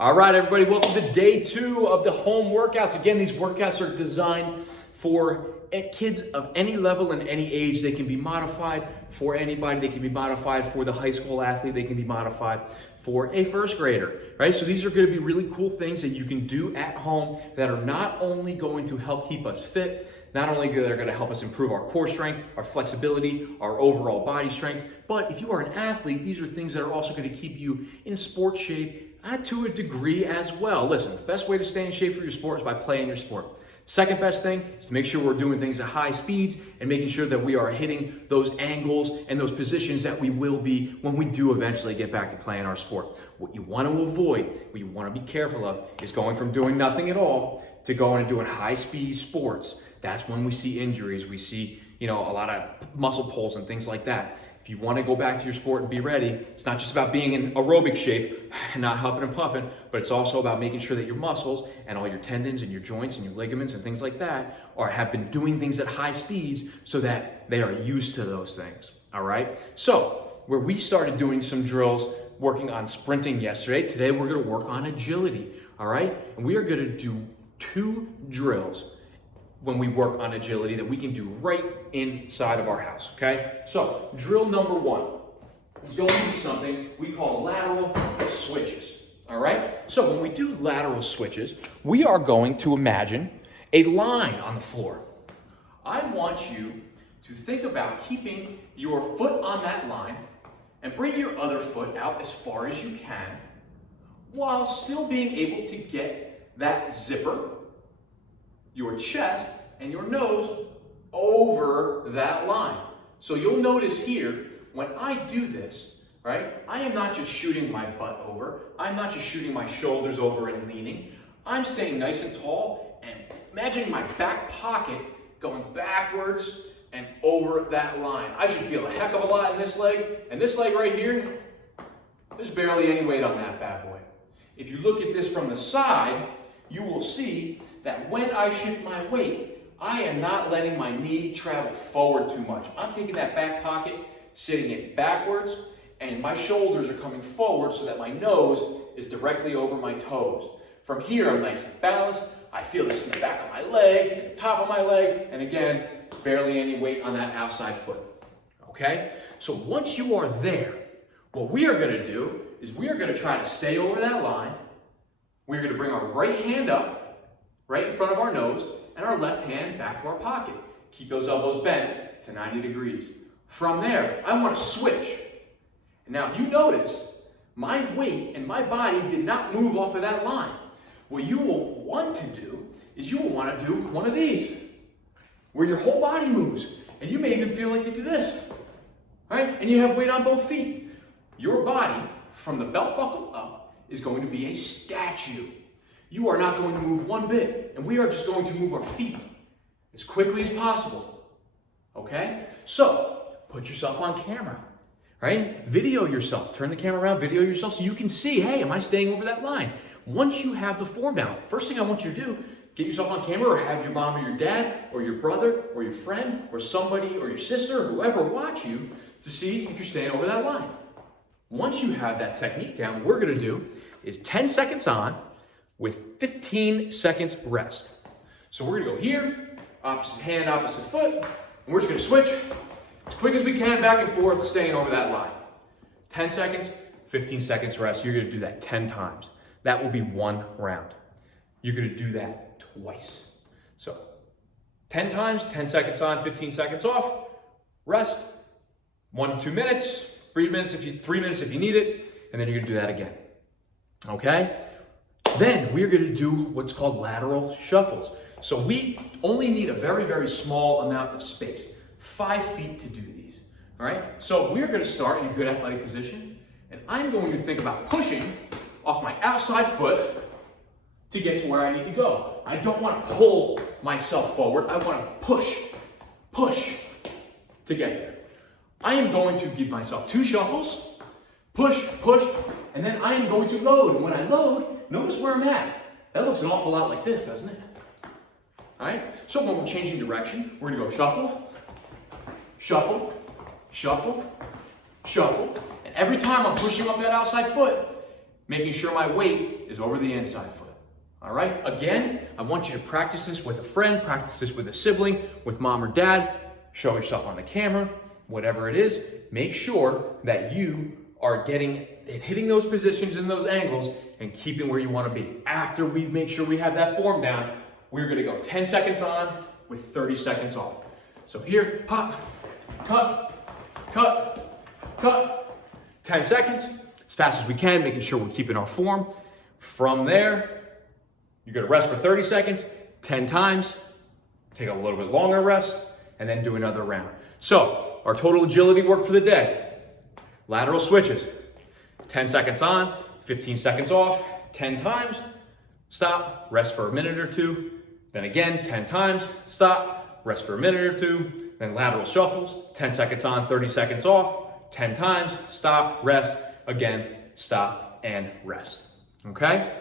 All right, everybody, welcome to day 2 of the home workouts. Again, these workouts are designed for kids of any level and any age. They can be modified for anybody. They can be modified for the high school athlete. They can be modified for a first grader, right? So these are going to be really cool things that you can do at home that are not only going to help keep us fit, not only they're going to help us improve our core strength, our flexibility, our overall body strength, but if you are an athlete, these are things that are also going to keep you in sports shape to a degree as well. Listen, the best way to stay in shape for your sport is by playing your sport. Second best thing is to make sure we're doing things at high speeds and making sure that we are hitting those angles and those positions that we will be when we do eventually get back to playing our sport. What you want to avoid, what you want to be careful of, is going from doing nothing at all to going and doing high speed sports. That's when we see injuries. We see, a lot of muscle pulls and things like that. If you want to go back to your sport and be ready, it's not just about being in aerobic shape and not huffing and puffing, but it's also about making sure that your muscles and all your tendons and your joints and your ligaments and things like that have been doing things at high speeds so that they are used to those things. All right. So where we started doing some drills, working on sprinting yesterday, today we're going to work on agility. All right. And we are going to do 2 drills when we work on agility that we can do right inside of our house, okay? So, drill number 1 is going to be something we call lateral switches, all right? So, when we do lateral switches, we are going to imagine a line on the floor. I want you to think about keeping your foot on that line and bring your other foot out as far as you can while still being able to get that zipper, your chest, and your nose over that line. So you'll notice here, when I do this, right, I am not just shooting my butt over, I'm not just shooting my shoulders over and leaning, I'm staying nice and tall and imagining my back pocket going backwards and over that line. I should feel a heck of a lot in this leg, and this leg right here, there's barely any weight on that bad boy. If you look at this from the side, you will see that when I shift my weight, I am not letting my knee travel forward too much. I'm taking that back pocket, sitting it backwards, and my shoulders are coming forward so that my nose is directly over my toes. From here, I'm nice and balanced. I feel this in the back of my leg, and the top of my leg, and again, barely any weight on that outside foot. Okay? So once you are there, what we are going to do is we are going to try to stay over that line. We're going to bring our right hand up, right in front of our nose, and our left hand back to our pocket. Keep those elbows bent to 90 degrees. From there, I want to switch. And now if you notice, my weight and my body did not move off of that line. What you will want to do is you will want to do one of these, where your whole body moves. And you may even feel like you do this, right? And you have weight on both feet. Your body, from the belt buckle up, is going to be a statue. You are not going to move one bit, and we are just going to move our feet as quickly as possible, okay? So, put yourself on camera, right? Video yourself, turn the camera around, video yourself so you can see, hey, am I staying over that line? Once you have the form down, first thing I want you to do, get yourself on camera or have your mom or your dad or your brother or your friend or somebody or your sister or whoever watch you to see if you're staying over that line. Once you have that technique down, what we're gonna do is 10 seconds on, with 15 seconds rest. So we're gonna go here, opposite hand, opposite foot, and we're just gonna switch as quick as we can back and forth, staying over that line. 10 seconds, 15 seconds rest. You're gonna do that 10 times. That will be 1 round. You're gonna do that twice. So 10 times, 10 seconds on, 15 seconds off, rest, 1 to 2 minutes, 3 minutes if you need it, and then you're gonna do that again, okay? Then we're going to do what's called lateral shuffles. So we only need a very, very small amount of space, 5 feet to do these. All right. So we're going to start in a good athletic position, and I'm going to think about pushing off my outside foot to get to where I need to go. I don't want to pull myself forward. I want to push to get there. I am going to give myself 2 shuffles, push, and then I am going to load. And when I load, notice where I'm at. That looks an awful lot like this, doesn't it? All right? So when we're changing direction, we're going to go shuffle, shuffle, shuffle, shuffle. And every time I'm pushing up that outside foot, making sure my weight is over the inside foot. All right, again, I want you to practice this with a friend, practice this with a sibling, with mom or dad, show yourself on the camera, whatever it is. Make sure that you are hitting those positions and those angles and keeping where you want to be. After we make sure we have that form down, we're going to go 10 seconds on with 30 seconds off. So here, pop, cut, cut, cut. 10 seconds, as fast as we can, making sure we're keeping our form. From there, you're going to rest for 30 seconds, 10 times, take a little bit longer rest, and then do another round. So, our total agility work for the day. Lateral switches, 10 seconds on, 15 seconds off, 10 times, stop, rest for a minute or two, then again, 10 times, stop, rest for a minute or two, then lateral shuffles, 10 seconds on, 30 seconds off, 10 times, stop, rest, again, stop, and rest. Okay?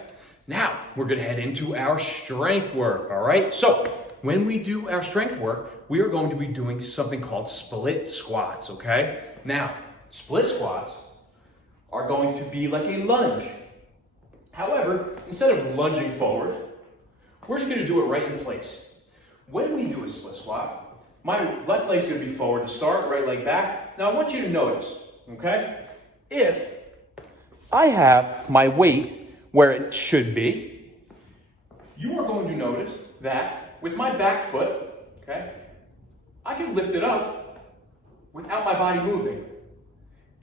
Now, we're gonna head into our strength work, all right? So, when we do our strength work, we are going to be doing something called split squats, okay? Now, split squats are going to be like a lunge. However, instead of lunging forward, we're just gonna do it right in place. When we do a split squat, my left leg's gonna be forward to start, right leg back. Now, I want you to notice, okay? If I have my weight where it should be, you are going to notice that with my back foot, okay, I can lift it up without my body moving.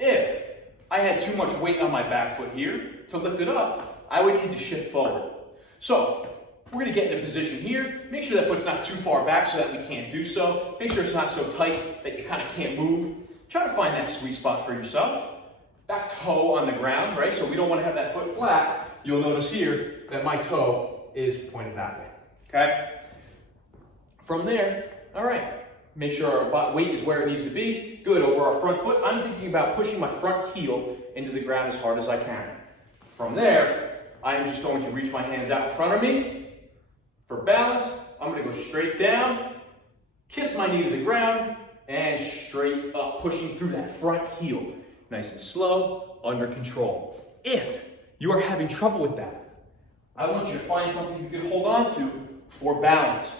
If I had too much weight on my back foot here to lift it up, I would need to shift forward. So we're gonna get in a position here, make sure that foot's not too far back so that we can't do so. Make sure it's not so tight that you kind of can't move. Try to find that sweet spot for yourself. Back toe on the ground, right? So we don't want to have that foot flat. You'll notice here that my toe is pointed that way, okay? From there, all right, make sure our weight is where it needs to be. Good, over our front foot, I'm thinking about pushing my front heel into the ground as hard as I can. From there, I am just going to reach my hands out in front of me. For balance, I'm gonna go straight down, kiss my knee to the ground, and straight up, pushing through that front heel. Nice and slow, under control. If you are having trouble with that, I want you to find something you can hold on to for balance.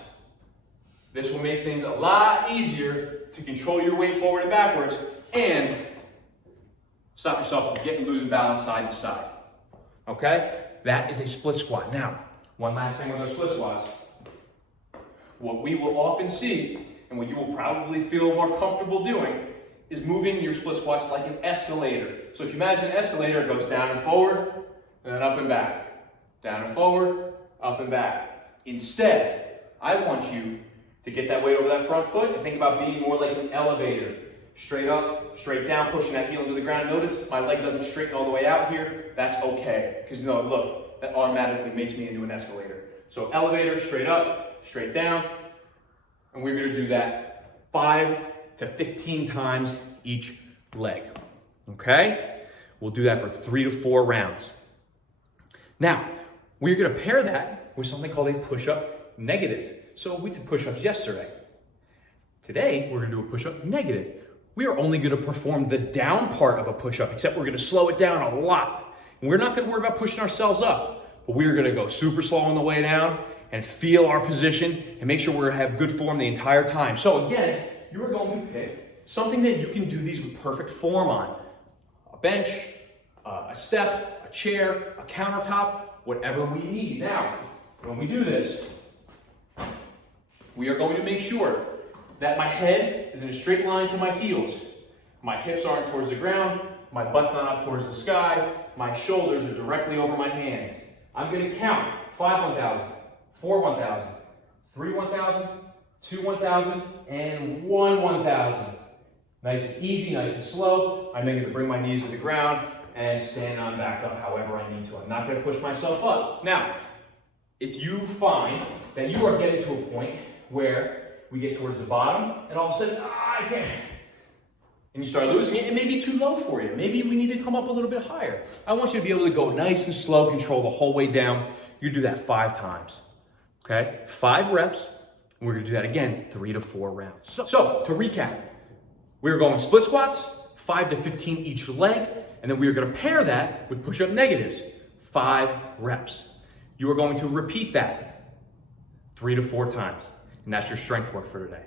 This will make things a lot easier to control your weight forward and backwards and stop yourself from losing balance side to side. Okay? That is a split squat. Now, one last thing with our split squats. What we will often see, and what you will probably feel more comfortable doing, is moving your split squats like an escalator. So if you imagine an escalator, it goes down and forward, and then up and back. Down and forward, up and back. Instead, I want you to get that weight over that front foot and think about being more like an elevator. Straight up, straight down, pushing that heel into the ground. Notice my leg doesn't straighten all the way out here. That's okay, because no, look, that automatically makes me into an escalator. So elevator, straight up, straight down, and we're gonna do that 5 to 15 times each leg, okay? We'll do that for 3 to 4 rounds. Now, we're gonna pair that with something called a push-up negative. So we did push-ups yesterday. Today, we're gonna do a push-up negative. We are only gonna perform the down part of a push-up, except we're gonna slow it down a lot. And we're not gonna worry about pushing ourselves up, but we're gonna go super slow on the way down and feel our position and make sure we have good form the entire time. So again, you are going to pick something that you can do these with perfect form on. A bench, a step, a chair, a countertop, whatever we need. Now, when we do this, we are going to make sure that my head is in a straight line to my heels. My hips aren't towards the ground, my butt's not up towards the sky, my shoulders are directly over my hands. I'm gonna count 5 1,000, 4 1,000, 3 1,000, 2 1,000, and 1 1,000. Nice and easy, nice and slow. I'm then gonna bring my knees to the ground and stand on back up however I need to. I'm not gonna push myself up. Now, if you find that you are getting to a point where we get towards the bottom and all of a sudden, I can't, and you start losing it, it may be too low for you. Maybe we need to come up a little bit higher. I want you to be able to go nice and slow, control the whole way down. You do that 5 times, okay? 5 reps. We're gonna do that again, 3 to 4 rounds. So to recap, we're going split squats, 5 to 15 each leg, and then we're gonna pair that with push-up negatives. 5 reps. You are going to repeat that 3 to 4 times. And that's your strength work for today.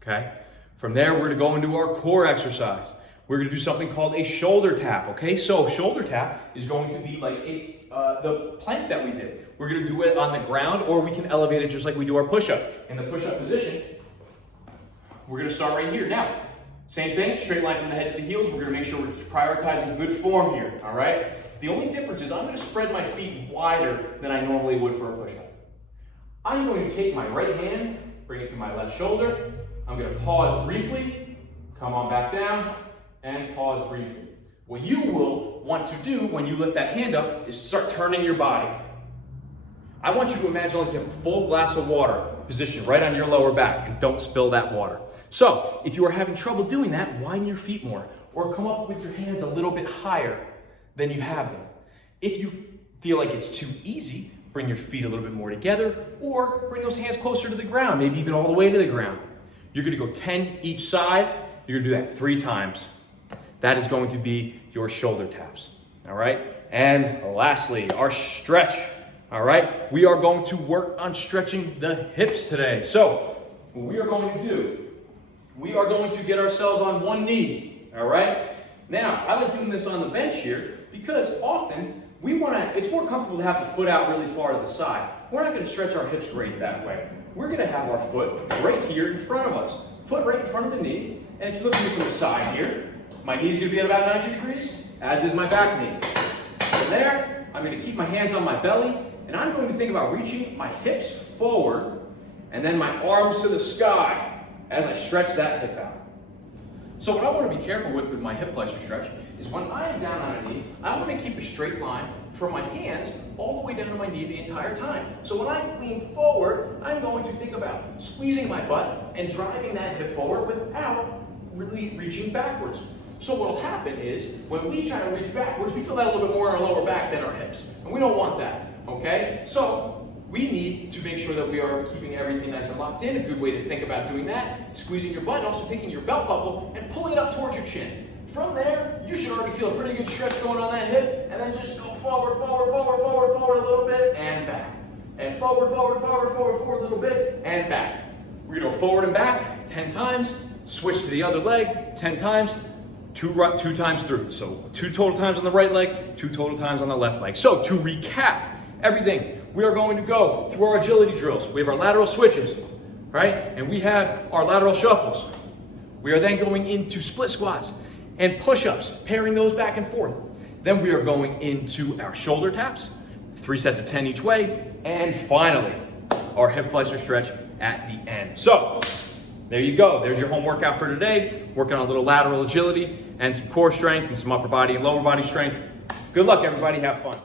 Okay? From there, we're going to go into our core exercise. We're going to do something called a shoulder tap. Okay? So shoulder tap is going to be like the plank that we did. We're going to do it on the ground, or we can elevate it just like we do our push-up. In the push-up position, we're going to start right here. Now, same thing, straight line from the head to the heels. We're going to make sure we're prioritizing good form here, all right? The only difference is I'm going to spread my feet wider than I normally would for a push-up. I'm going to take my right hand, bring it to my left shoulder. I'm going to pause briefly, come on back down, and pause briefly. What you will want to do when you lift that hand up is start turning your body. I want you to imagine like you have a full glass of water positioned right on your lower back, and don't spill that water. So if you are having trouble doing that, widen your feet more, or come up with your hands a little bit higher than you have them. If you feel like it's too easy, bring your feet a little bit more together, or bring those hands closer to the ground, maybe even all the way to the ground. You're gonna go 10 each side. You're gonna do that 3 times. That is going to be your shoulder taps, all right? And lastly, our stretch, all right? We are going to work on stretching the hips today. So what we are going to do, we are going to get ourselves on one knee, all right? Now, I like doing this on the bench here because often it's more comfortable to have the foot out really far to the side. We're not gonna stretch our hips great that way. We're gonna have our foot right here in front of us. Foot right in front of the knee. And if you look at me from the side here, my knee's gonna be at about 90 degrees, as is my back knee. From there, I'm gonna keep my hands on my belly, and I'm going to think about reaching my hips forward, and then my arms to the sky as I stretch that hip out. So what I want to be careful with my hip flexor stretch is when I am down on a knee, I want to keep a straight line from my hands all the way down to my knee the entire time. So when I lean forward, I'm going to think about squeezing my butt and driving that hip forward without really reaching backwards. So what will happen is when we try to reach backwards, we feel that a little bit more in our lower back than our hips. And we don't want that, okay? So we need to make sure that we are keeping everything nice and locked in. A good way to think about doing that, squeezing your butt, and also taking your belt buckle and pulling it up towards your chin. From there, you should already feel a pretty good stretch going on that hip, and then just go forward, forward, forward, forward, forward a little bit, and back. And forward, forward, forward, forward, forward a little bit, and back. We're gonna go forward and back 10 times, switch to the other leg 10 times, two times through. So 2 total times on the right leg, 2 total times on the left leg. So to recap everything, we are going to go through our agility drills. We have our lateral switches, right? And we have our lateral shuffles. We are then going into split squats and push-ups, pairing those back and forth. Then we are going into our shoulder taps, 3 sets of 10 each way, and finally, our hip flexor stretch at the end. So, there you go. There's your home workout for today. Working on a little lateral agility and some core strength and some upper body and lower body strength. Good luck, everybody. Have fun.